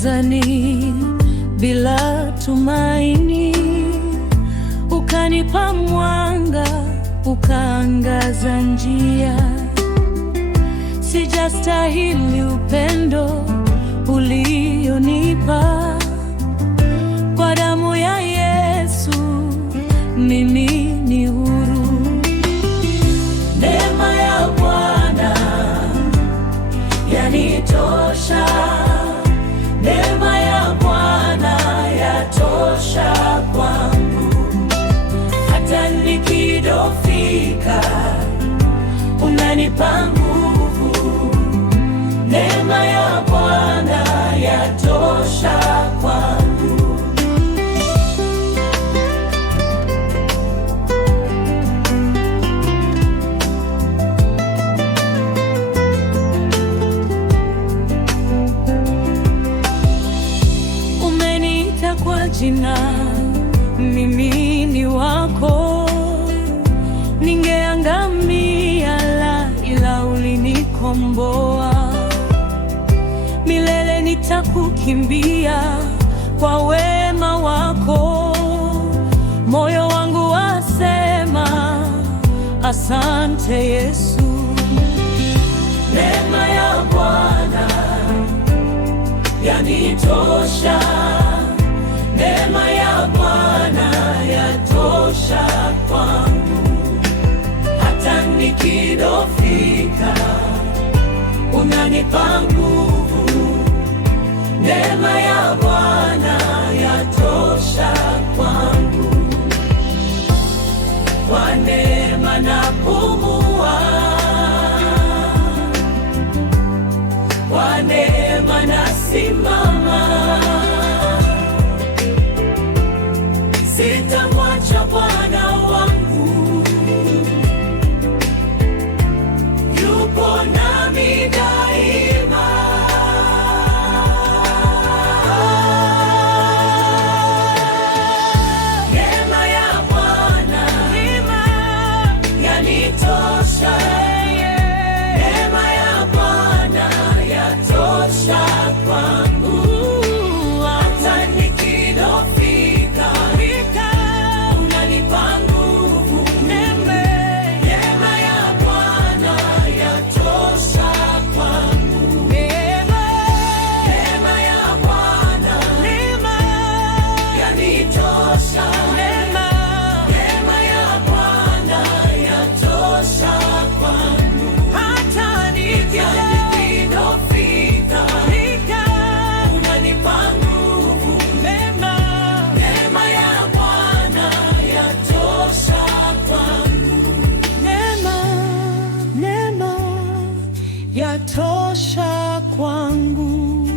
gizani bila tumaini, ukanipa mwanga, ukaangaza njia. Sijastahili upendo ulionipa, kwa damu ya Yesu mimi ni huru. Neema ya Bwana yanitosha, neema ya Bwana yatosha kwangu. Hata nikidhoofika unanipa nguvu, neema ya Bwana yatosha kwangu. Umeniita kwa jina, mimi ni wako. Ningeangamia ila ulinikomboa. Milele nitakukimbia kwa wema wako. Moyo wangu wasema asante Yesu. Neema ya Bwana yanitosha, neema ya Bwana yatosha kwangu. Hata nikidhoofika unanipa nguvu, neema ya Bwana yatosha kwangu. Kwa neema napumua, kwa neema nasimama. Sitamwacha Bwana wangu, yupo nami daima. Neema ya Bwana yanitosha, neema ya Bwana yatosha kwangu. Hata nikidhoofika unanipa nguvu, neema ya Bwana yatosha kwangu. Neema ya Bwana yanitosha, neema ya Bwana yatosha kwangu. Hata nikidhoofika unanipa nguvu, neema ya Bwana yatosha kwangu. Neema yatosha kwangu.